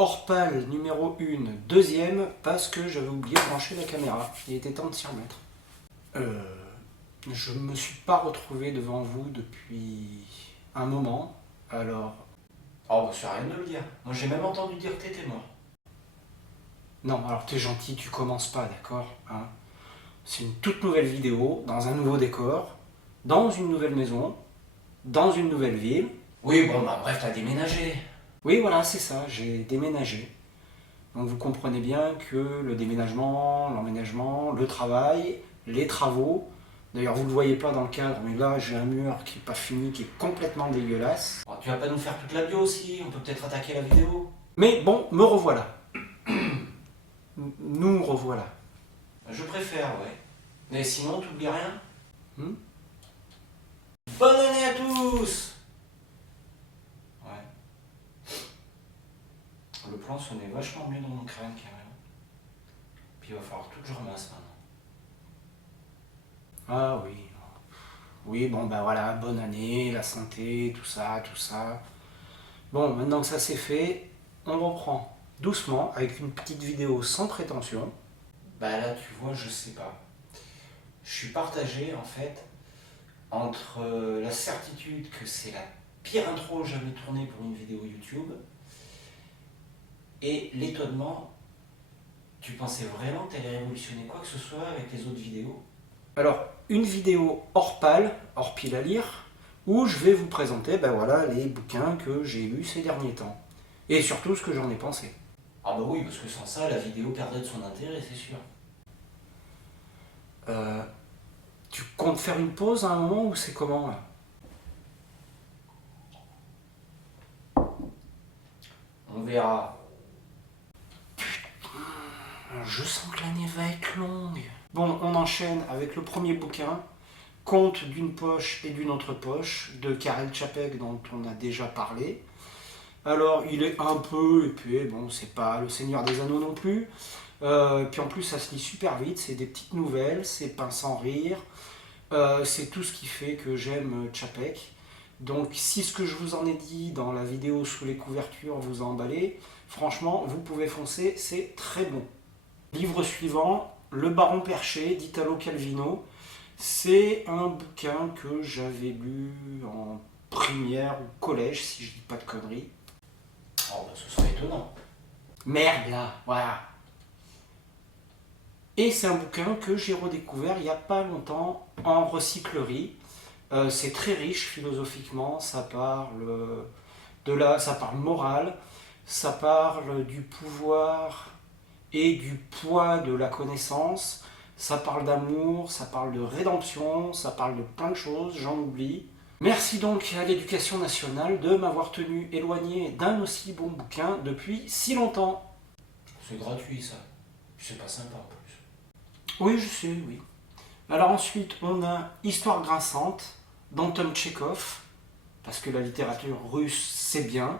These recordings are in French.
hors pâle numéro 1, deuxième, parce que j'avais oublié de brancher la caméra. Il était temps de s'y remettre. Je me suis pas retrouvé devant vous depuis un moment, alors... Oh bah c'est rien de le dire. Moi j'ai même entendu dire que t'étais mort. Non, alors t'es gentil, tu commences pas, d'accord, hein? C'est une toute nouvelle vidéo, dans un nouveau décor, dans une nouvelle maison, dans une nouvelle ville. Oui bon bah bref, t'as déménagé. Oui, voilà, c'est ça, j'ai déménagé. Donc vous comprenez bien que le déménagement, l'emménagement, le travail, les travaux, d'ailleurs vous ne le voyez pas dans le cadre, mais là j'ai un mur qui n'est pas fini, qui est complètement dégueulasse. Oh, tu vas pas nous faire toute la bio aussi, on peut peut-être attaquer la vidéo. Mais bon, me revoilà. Nous revoilà. Je préfère, ouais. Mais sinon, t'oublies rien. Hmm. Bonne année à tous. Ouais. Le plan sonnait vachement mieux dans mon crâne quand même. Puis il va falloir tout que je ramasse maintenant. Ah oui. Oui, bon ben voilà, bonne année, la santé, tout ça, tout ça. Bon, maintenant que ça c'est fait, on reprend doucement avec une petite vidéo sans prétention. Bah là, tu vois, je sais pas. Je suis partagé en fait entre la certitude que c'est la pire intro jamais tournée pour une vidéo YouTube et l'étonnement. Tu pensais vraiment que t'allais révolutionner quoi que ce soit avec les autres vidéos? Alors, une vidéo hors pâle, hors pile à lire, où je vais vous présenter ben voilà, les bouquins que j'ai lus ces derniers temps. Et surtout ce que j'en ai pensé. Ah bah oui, parce que sans ça, la vidéo perdrait de son intérêt, c'est sûr. Tu comptes faire une pause à un moment ou c'est comment là? On verra. Je sens que l'année va être longue. Bon, on enchaîne avec le premier bouquin, Contes d'une poche et d'une autre poche, de Karel Čapek, dont on a déjà parlé. Alors, il est un peu épais, bon, c'est pas le Seigneur des Anneaux non plus. Puis en plus, ça se lit super vite, c'est des petites nouvelles, c'est peint sans rire. C'est tout ce qui fait que j'aime Čapek. Donc, si ce que je vous en ai dit dans la vidéo sous les couvertures vous a emballé, franchement, vous pouvez foncer, c'est très bon. Livre suivant, Le Baron Perché d'Italo Calvino. C'est un bouquin que j'avais lu en primaire ou collège, si je dis pas de conneries. Oh bah ce serait étonnant. Merde là, voilà. Et c'est un bouquin que j'ai redécouvert il n'y a pas longtemps en recyclerie. C'est très riche philosophiquement, ça parle ça parle morale, ça parle du pouvoir et du poids de la connaissance, ça parle d'amour, ça parle de rédemption, ça parle de plein de choses, j'en oublie. Merci donc à l'Éducation nationale de m'avoir tenu éloigné d'un aussi bon bouquin depuis si longtemps. C'est gratuit ça. Puis c'est pas sympa en plus. Oui, je sais, oui. Alors ensuite, on a Histoire grinçante d'Anton Tchekhov, parce que la littérature russe, c'est bien.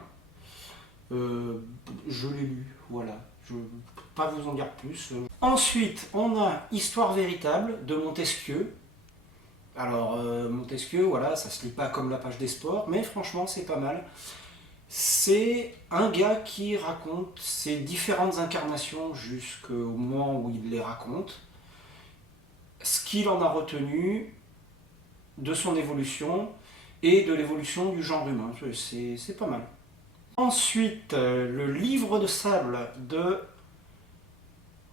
Je l'ai lu, voilà. Je ne peux pas vous en dire plus. Ensuite, on a Histoire véritable de Montesquieu. Alors, Montesquieu, voilà, ça se lit pas comme la page des sports, mais franchement, c'est pas mal. C'est un gars qui raconte ses différentes incarnations jusqu'au moment où il les raconte, ce qu'il en a retenu de son évolution et de l'évolution du genre humain. C'est pas mal. Ensuite, le livre de sable de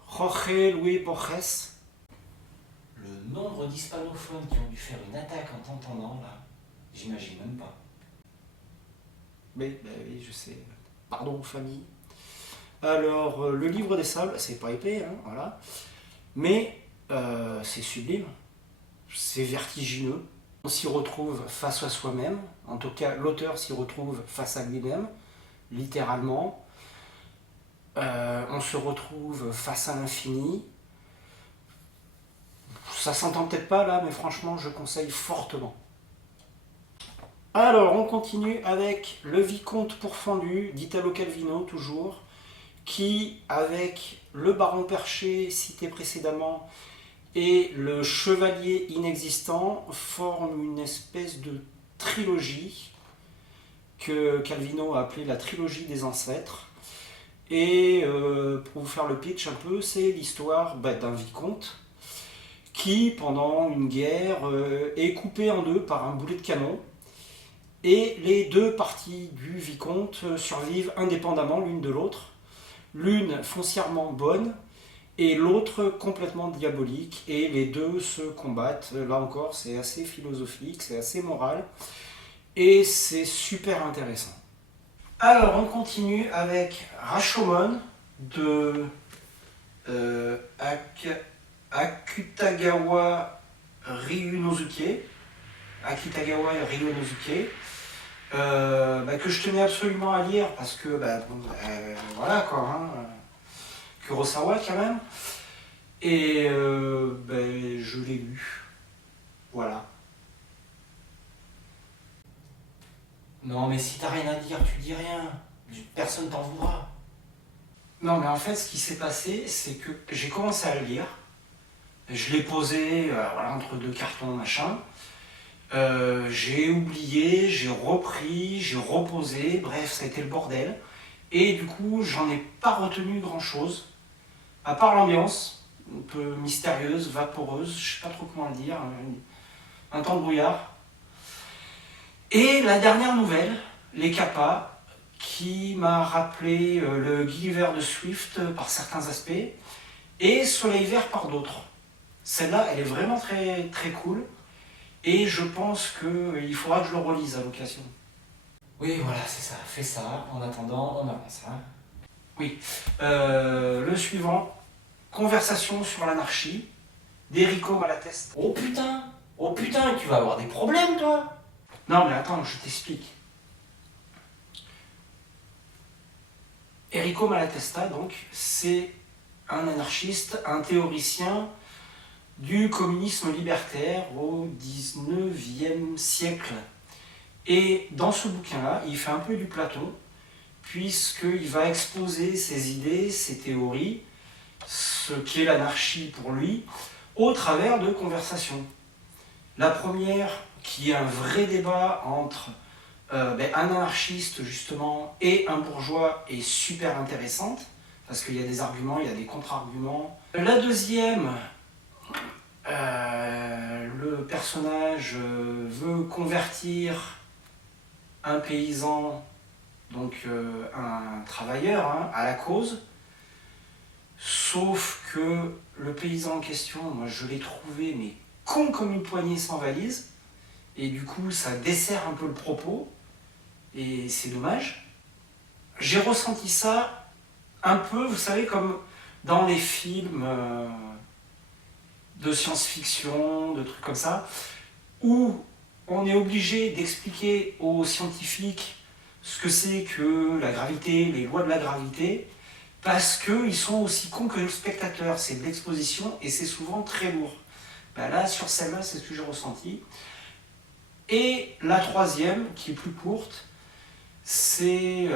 Jorge Luis Borges. Le nombre d'hispanophones qui ont dû faire une attaque en t'entendant là, j'imagine même pas. Mais oui, je sais. Pardon, famille. Alors, le livre des sables, c'est pas épais, hein, voilà. Mais c'est sublime. C'est vertigineux. On s'y retrouve face à soi-même. En tout cas, l'auteur s'y retrouve face à lui-même, littéralement. On se retrouve face à l'infini. Ça s'entend peut-être pas là, mais franchement, je conseille fortement. Alors, on continue avec Le Vicomte pourfendu d'Italo Calvino, toujours, qui, avec Le Baron Perché, cité précédemment, et Le Chevalier inexistant, forment une espèce de trilogie que Calvino a appelée la trilogie des ancêtres. Et pour vous faire le pitch un peu, c'est l'histoire d'un vicomte qui, pendant une guerre, est coupé en deux par un boulet de canon. Et les deux parties du vicomte survivent indépendamment l'une de l'autre. L'une foncièrement bonne et l'autre complètement diabolique. Et les deux se combattent. Là encore, c'est assez philosophique, c'est assez moral. Et c'est super intéressant. Alors, on continue avec Rashomon de Akutagawa Ryunosuke. Que je tenais absolument à lire parce que, voilà quoi, hein, Kurosawa quand même. Et je l'ai lu. Voilà. Non, mais si t'as rien à dire, tu dis rien. Personne t'en voudra. Non, mais en fait, ce qui s'est passé, c'est que j'ai commencé à le lire. Je l'ai posé voilà, entre deux cartons, machin. J'ai oublié, j'ai repris, j'ai reposé. Bref, ça a été le bordel. Et du coup, j'en ai pas retenu grand-chose. À part l'ambiance, un peu mystérieuse, vaporeuse, je sais pas trop comment le dire. Un temps de brouillard. Et la dernière nouvelle, les Kappa, qui m'a rappelé le Gulliver de Swift par certains aspects et Soleil Vert par d'autres. Celle-là, elle est vraiment très, très cool et je pense qu'il faudra que je le relise à l'occasion. Oui, voilà, c'est ça. Fais ça. En attendant, on avance. Hein. Oui. Le suivant, Conversation sur l'anarchie, d'Enrico Malatesta. Oh putain, tu vas avoir des problèmes, toi. Non, mais attends, je t'explique. Enrico Malatesta, donc, c'est un anarchiste, un théoricien du communisme libertaire au 19e siècle. Et dans ce bouquin-là, il fait un peu du Platon, puisqu'il va exposer ses idées, ses théories, ce qu'est l'anarchie pour lui, au travers de conversations. La première, qui est un vrai débat entre un anarchiste justement et un bourgeois, est super intéressante, parce qu'il y a des arguments, il y a des contre-arguments. La deuxième, le personnage veut convertir un paysan, donc un travailleur, hein, à la cause, sauf que le paysan en question, moi je l'ai trouvé mais con comme une poignée sans valise, et du coup ça dessert un peu le propos, et c'est dommage. J'ai ressenti ça un peu, vous savez, comme dans les films de science-fiction, de trucs comme ça, où on est obligé d'expliquer aux scientifiques ce que c'est que la gravité, les lois de la gravité, parce qu'ils sont aussi cons que le spectateur. C'est de l'exposition et c'est souvent très lourd. Ben là, sur celle-là, c'est ce que j'ai ressenti. Et la troisième, qui est plus courte, c'est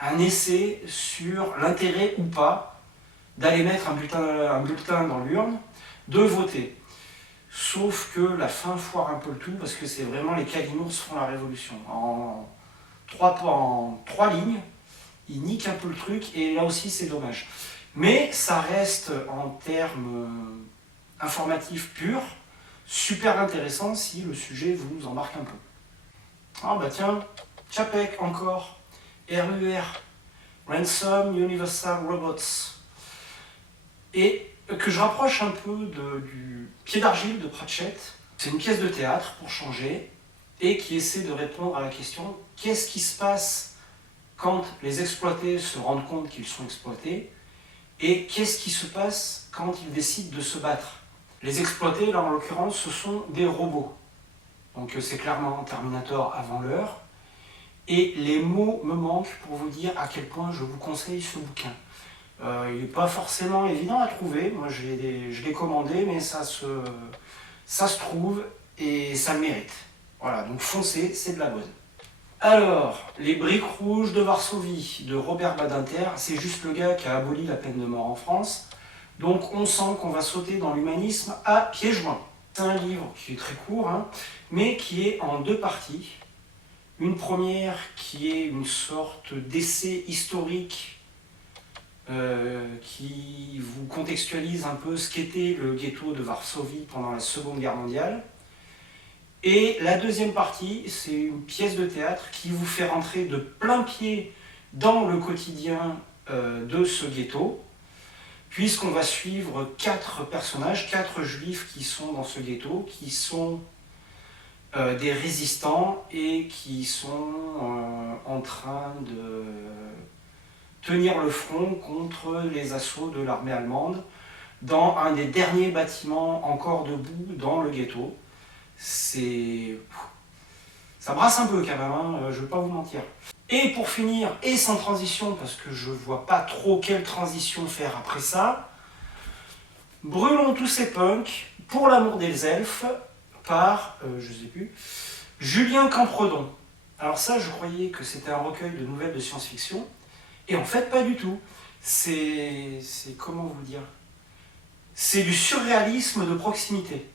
un essai sur l'intérêt ou pas d'aller mettre un bulletin dans l'urne, de voter. Sauf que la fin foire un peu le tout, parce que c'est vraiment les Kalinours font la révolution. En trois lignes, ils niquent un peu le truc, et là aussi c'est dommage. Mais ça reste, en termes informatifs purs, super intéressant si le sujet vous embarque un peu. Ah bah tiens, Čapek encore, RUR, Ransom Universal Robots. Et que je rapproche un peu du Pied d'argile de Pratchett. C'est une pièce de théâtre, pour changer, et qui essaie de répondre à la question qu'est-ce qui se passe quand les exploités se rendent compte qu'ils sont exploités, et qu'est-ce qui se passe quand ils décident de se battre. Les exploités, là en l'occurrence, ce sont des robots. Donc c'est clairement Terminator avant l'heure. Et les mots me manquent pour vous dire à quel point je vous conseille ce bouquin. Il n'est pas forcément évident à trouver. Moi je l'ai commandé, mais ça se trouve et ça le mérite. Voilà, donc foncez, c'est de la bonne. Alors, Les Briques Rouges de Varsovie de Robert Badinter, c'est juste le gars qui a aboli la peine de mort en France. Donc on sent qu'on va sauter dans l'humanisme à pieds joints. C'est un livre qui est très court, hein, mais qui est en deux parties. Une première qui est une sorte d'essai historique qui vous contextualise un peu ce qu'était le ghetto de Varsovie pendant la Seconde Guerre mondiale. Et la deuxième partie, c'est une pièce de théâtre qui vous fait rentrer de plein pied dans le quotidien de ce ghetto, puisqu'on va suivre 4 personnages, 4 juifs qui sont dans ce ghetto, qui sont des résistants et qui sont en train de tenir le front contre les assauts de l'armée allemande dans un des derniers bâtiments encore debout dans le ghetto. Ça brasse un peu quand même, hein, je ne vais pas vous mentir. Et pour finir, et sans transition, parce que je ne vois pas trop quelle transition faire après ça, Brûlons tous ces punks, pour l'amour des elfes, par, je sais plus, Julien Campredon. Alors ça, je croyais que c'était un recueil de nouvelles de science-fiction, et en fait pas du tout. C'est comment vous dire? C'est du surréalisme de proximité.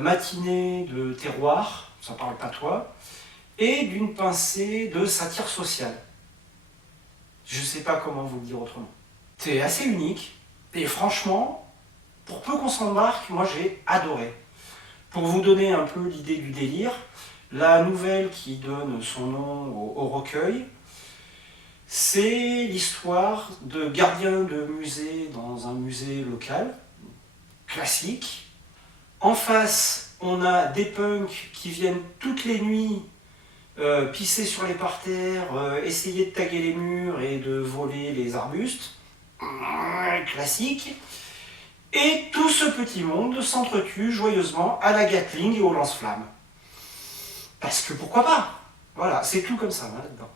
Matinée de terroir, ça parle patois, et d'une pincée de satire sociale. Je sais pas comment vous le dire autrement. C'est assez unique, et franchement, pour peu qu'on s'embarque, moi j'ai adoré. Pour vous donner un peu l'idée du délire, la nouvelle qui donne son nom au recueil, c'est l'histoire de gardiens de musée dans un musée local, classique. En face, on a des punks qui viennent toutes les nuits pisser sur les parterres, essayer de taguer les murs et de voler les arbustes. Classique. Et tout ce petit monde s'entretue joyeusement à la Gatling et au lance-flammes. Parce que pourquoi pas? Voilà, c'est tout comme ça là-dedans.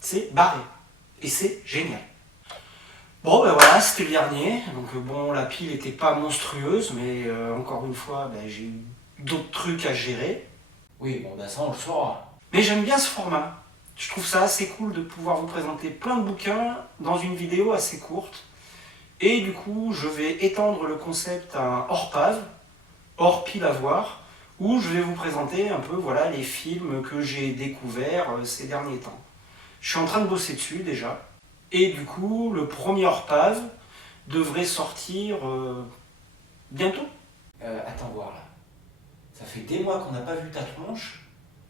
C'est barré. Et c'est génial. Bon ben voilà, c'était le dernier. Donc bon, la pile n'était pas monstrueuse, mais encore une fois, ben, j'ai eu d'autres trucs à gérer. Oui, bon, ben ça, on le saura. Mais j'aime bien ce format. Je trouve ça assez cool de pouvoir vous présenter plein de bouquins dans une vidéo assez courte. Et du coup, je vais étendre le concept à un hors-pave, hors pile à voir, où je vais vous présenter un peu voilà, les films que j'ai découverts ces derniers temps. Je suis en train de bosser dessus déjà. Et du coup, le premier hors-pave devrait sortir bientôt. Attends voir là. Ça fait des mois qu'on n'a pas vu ta tronche,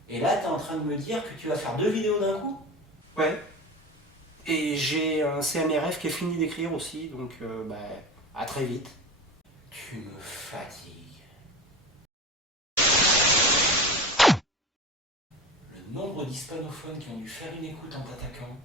et là t'es en train de me dire que tu vas faire 2 vidéos d'un coup? Ouais. Et j'ai un CMRF qui est fini d'écrire aussi, donc à très vite. Tu me fatigues. Le nombre d'hispanophones qui ont dû faire une écoute en t'attaquant,